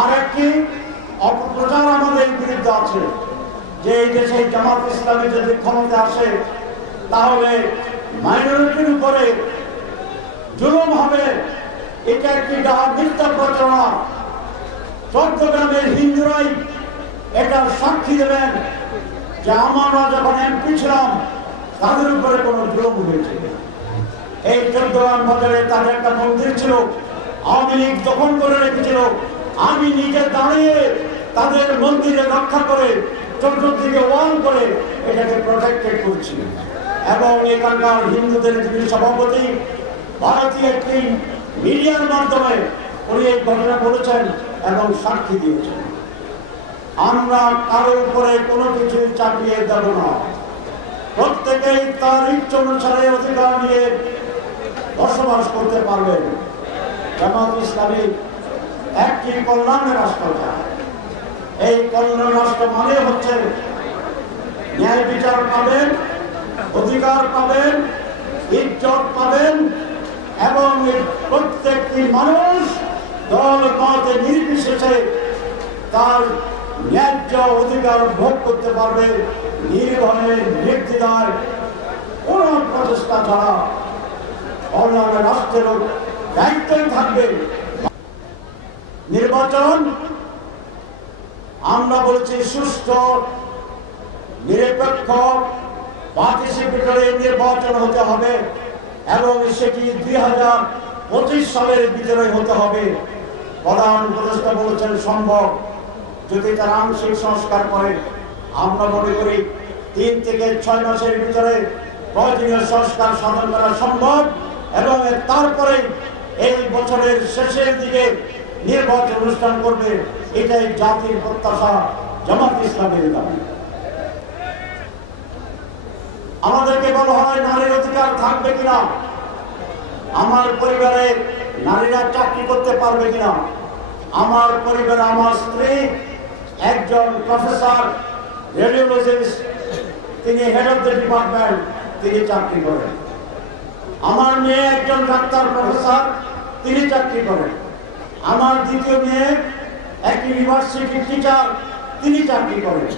আর একটি অপপ্রচার আমাদের বিরুদ্ধে আছে যে এই দেশে জামাত ইসলামী যদি ক্ষমতা আসে তাহলে মাইনরিটির উপরে জুলুম হবে। এটা একটি মিথ্যা প্রচারণা। চট্টগ্রামের হিন্দুরাই এটা সাক্ষী দেবেন যে আমরা যখন এমপি ছিলাম তাদের উপরে কোনো জুলুম হয়েছে। এই চট্টগ্রাম বাজারে তাদের একটা মন্দির ছিল, আওয়ামী লীগ দখল করে রেখেছিল। আমি নিজে দাঁড়িয়ে তাদের মন্দিরে রক্ষা করে চতুর্দিকে ওয়াল করে এটাকে প্রোটেক্টেড করছি। এবং এখানকার হিন্দুদের যিনি সভাপতি ভারতীয় একটি মিডিয়ার মাধ্যমে উনি এই ঘটনা বলেছেন এবং সাক্ষী দিয়েছেন। আমরা কারোর উপরে কোনো কিছু চাপিয়ে দেব না। প্রত্যেকেই তার ইচ্ছা অনুসারে অধিকার নিয়ে বসবাস করতে পারবেন। জামাত ইসলামী একটি কল্যাণের রাষ্ট্র চায়। এই কল্যাণ রাষ্ট্র মানে হচ্ছে ন্যায় বিচার পাবেন, অধিকার পাবেন, ইজ্জত পাবেন এবং প্রত্যেকটি মানুষ দল মতে নির্বিশেষে তার ন্যায্য অধিকার ভোগ করতে পারবে নির্ভয়ে নির্দ্বিধায় কোন প্রচেষ্টা ছাড়া। অন্যান্য রাষ্ট্রের দায়িত্বই থাকবে। নির্বাচন আমরা বলছি সুষ্ঠু, নিরপেক্ষ, পার্টিসিপেটরি নির্বাচন হতে হবে এবং সেটি 2025 সালের ভিতরে হতে হবে। প্রধান উপদেষ্টা বলেছেন সম্ভব যদি তারা আংশিক সংস্কার করে। আমরা মনে করি 3 থেকে 6 মাসের ভিতরে প্রয়োজনীয় সংস্কার সাধন করা সম্ভব এবং তারপরে এই বছরের শেষের দিকে নির্বাচন অনুষ্ঠান করবে। এটাই জাতির প্রত্যাশা, জামাত ইসলামের দাবি। আমাদেরকে বলা হয় নারীর অধিকার থাকবে কিনা, আমার পরিবারে নারীরা চাকরি করতে পারবে কিনা। আমার পরিবারে আমার স্ত্রী একজন প্রফেসর রেডিওলজিস্ট, তিনি হেড অফ দ্য ডিপার্টমেন্ট, তিনি চাকরি করেন। আমার মেয়ে একজন ডাক্তার প্রফেসর, তিনি চাকরি করেন। আমার দ্বিতীয় মেয়ে এক ইউনিভার্সিটির টিচার, তিনি চাকরি করেন।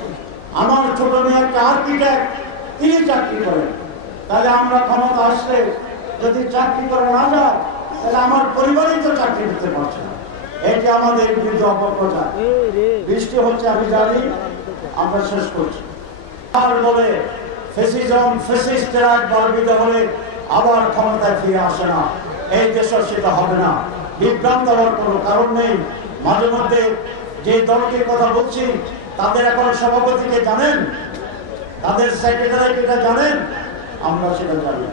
আমার ছোট মেয়ে একটা আর্কিটেক্ট, তিনি চাকরি করেন। তাহলে আমরা ক্ষমতা আসলে যদি চাকরি করে না যায় তাহলে আমার পরিবারই তো চাকরি করতে পারছে না। এটি আমাদের বিরুদ্ধে অপপ্রচার। বৃষ্টি হচ্ছে আমি জানি, আমরা শেষ করছি। আর বলে ফ্যাসিজম, ফ্যাসিস্টরা একবার বিদায় হলে আবার ক্ষমতায় ফিরে আসে না। এই দেশে সেটা হবে না। বিভ্রান্ত হওয়ার কোনো কারণ নেই। মাঝে মধ্যে যে দলটির কথা বলছি তাদের এখন সভাপতিকে জানেন, তাদের সেক্রেটারি জানেন, আমরা সেটা জানি।